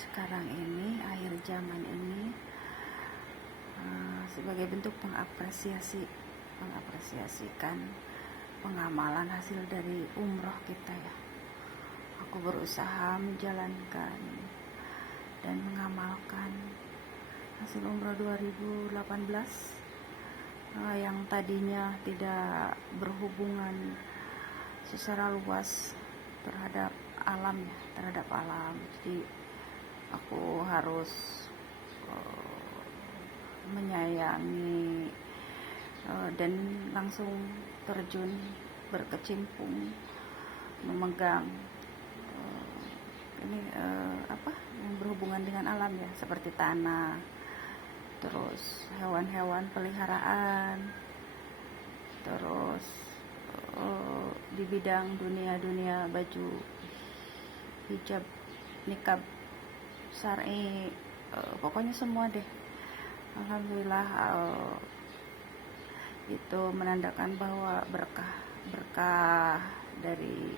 sekarang ini, akhir zaman ini, sebagai bentuk mengapresiasikan pengamalan hasil dari umroh kita ya. Aku berusaha menjalankan dan mengamalkan hasil umroh 2018 yang tadinya tidak berhubungan secara luas terhadap alam ya, jadi aku harus menyayangi dan langsung terjun berkecimpung memegang yang berhubungan dengan alam ya, seperti tanah, terus hewan-hewan peliharaan, terus di bidang dunia baju hijab, nikab, syar'i, pokoknya semua deh. Alhamdulillah, itu menandakan bahwa berkah dari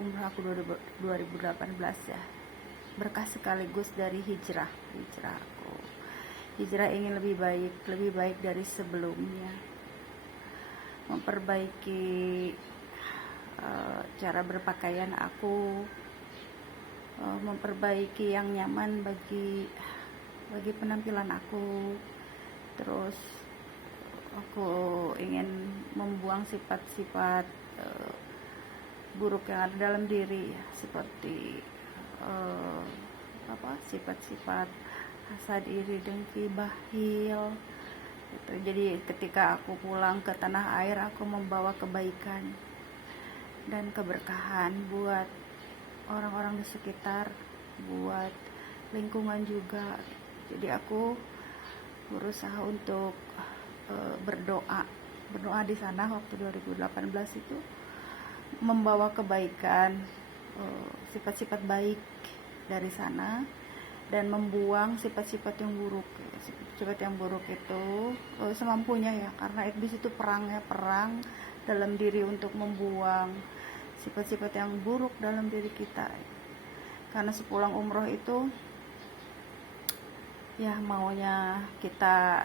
umrah aku 2018 ya, berkah sekaligus dari hijrah aku. Hijrah ingin lebih baik dari sebelumnya, memperbaiki cara berpakaian aku, memperbaiki yang nyaman bagi penampilan aku. Terus aku ingin membuang sifat-sifat buruk yang ada dalam diri ya, seperti sifat-sifat hasad, iri, dengki, bakhil gitu. Jadi ketika aku pulang ke tanah air, aku membawa kebaikan dan keberkahan buat orang-orang di sekitar, buat lingkungan juga. Jadi aku berusaha untuk berdoa di sana waktu 2018 itu, membawa kebaikan, sifat-sifat baik dari sana, dan membuang sifat-sifat yang buruk. Sifat yang buruk itu semampunya ya, karena di situ perang dalam diri untuk membuang sifat-sifat yang buruk dalam diri kita. Karena sepulang umroh itu ya maunya kita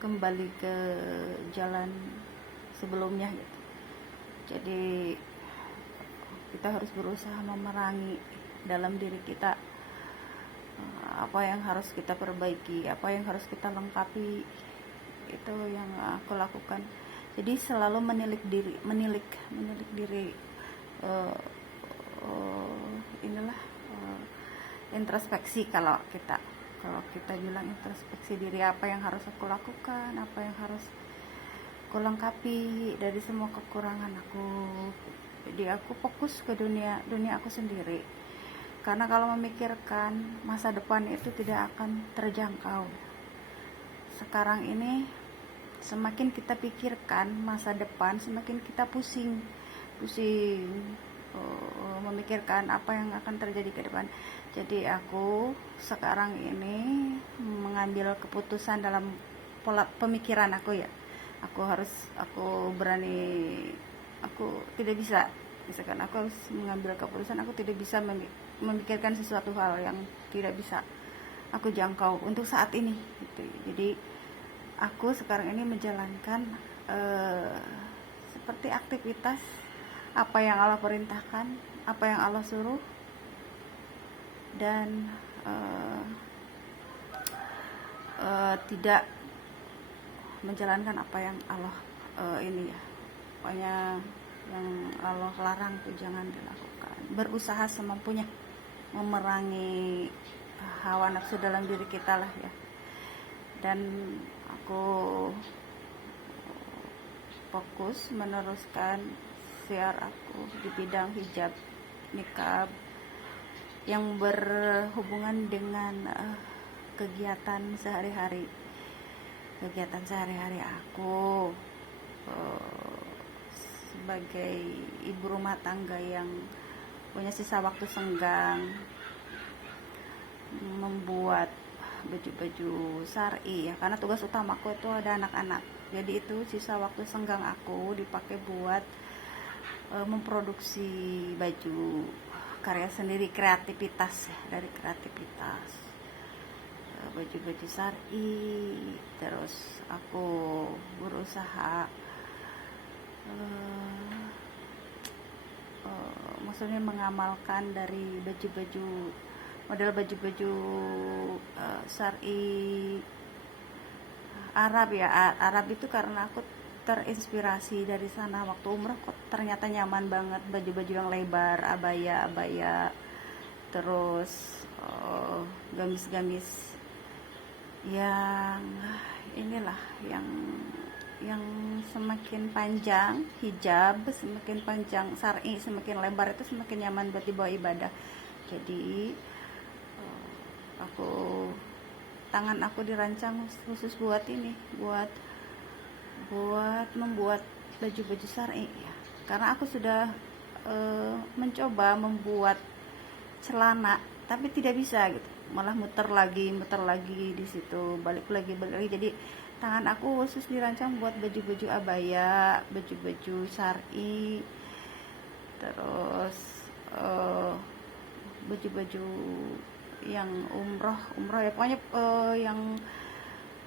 kembali ke jalan sebelumnya gitu. Jadi kita harus berusaha memerangi dalam diri kita apa yang harus kita perbaiki, apa yang harus kita lengkapi. Itu yang aku lakukan. Jadi selalu menilik diri, introspeksi. Kalau kita bilang introspeksi diri, apa yang harus aku lakukan, apa yang harus aku lengkapi dari semua kekurangan aku. Jadi aku fokus ke dunia aku sendiri, karena kalau memikirkan masa depan itu tidak akan terjangkau. Sekarang ini semakin kita pikirkan masa depan, semakin kita pusing memikirkan apa yang akan terjadi ke depan. Jadi aku sekarang ini mengambil keputusan dalam pola pemikiran aku ya. Aku tidak bisa, misalkan aku harus mengambil keputusan, aku tidak bisa memikirkan sesuatu hal yang tidak bisa aku jangkau untuk saat ini gitu. Jadi aku sekarang ini menjalankan seperti aktivitas apa yang Allah perintahkan, apa yang Allah suruh, dan tidak menjalankan apa yang Allah pokoknya yang Allah larang itu jangan dilakukan. Berusaha semampunya memerangi hawa nafsu dalam diri kita lah ya. Dan aku fokus meneruskan syiar aku di bidang hijab, nikab, yang berhubungan dengan kegiatan sehari-hari aku sebagai ibu rumah tangga yang punya sisa waktu senggang, membuat baju-baju syar'i ya, karena tugas utamaku itu ada anak-anak. Jadi itu sisa waktu senggang aku dipakai buat memproduksi baju karya sendiri, kreativitas ya, dari kreativitas. Baju-baju syar'i, terus aku berusaha maksudnya mengamalkan dari model baju-baju syar'i Arab ya. Arab itu karena aku terinspirasi dari sana. Waktu umroh kok ternyata nyaman banget, baju-baju yang lebar, abaya, terus gamis-gamis yang inilah, yang semakin panjang, hijab semakin panjang, syar'i semakin lebar, itu semakin nyaman buat dibawa ibadah. Jadi tangan aku dirancang khusus buat ini, buat membuat baju-baju syar'i ya. Karena aku sudah mencoba membuat celana, tapi tidak bisa gitu, malah muter lagi di situ, balik lagi. Jadi tangan aku khusus dirancang buat baju-baju abaya, baju-baju syar'i, terus baju-baju yang umroh ya, pokoknya yang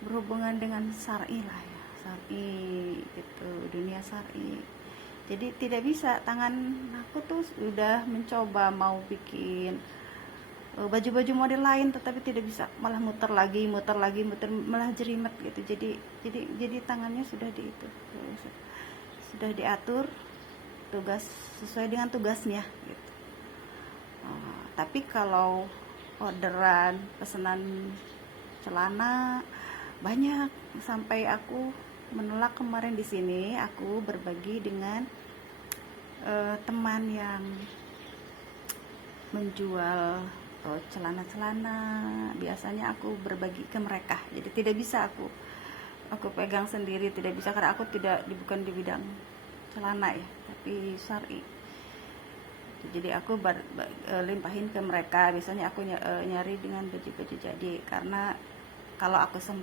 berhubungan dengan syar'i lah ya, syar'i gitu, dunia syar'i. Jadi tidak bisa, tangan aku tuh udah mencoba mau bikin baju-baju model lain, tetapi tidak bisa, malah muter lagi, malah jerimet gitu. Jadi tangannya sudah sudah diatur tugas sesuai dengan tugasnya gitu. Tapi kalau orderan, pesanan celana banyak, sampai aku menolak kemarin. Di sini aku berbagi dengan teman yang menjual celana-celana. Biasanya aku berbagi ke mereka, jadi tidak bisa aku pegang sendiri, tidak bisa, karena aku bukan di bidang celana ya, tapi syar'i. Jadi aku limpahin ke mereka. Biasanya aku nyari dengan baju-baju jadi, karena kalau aku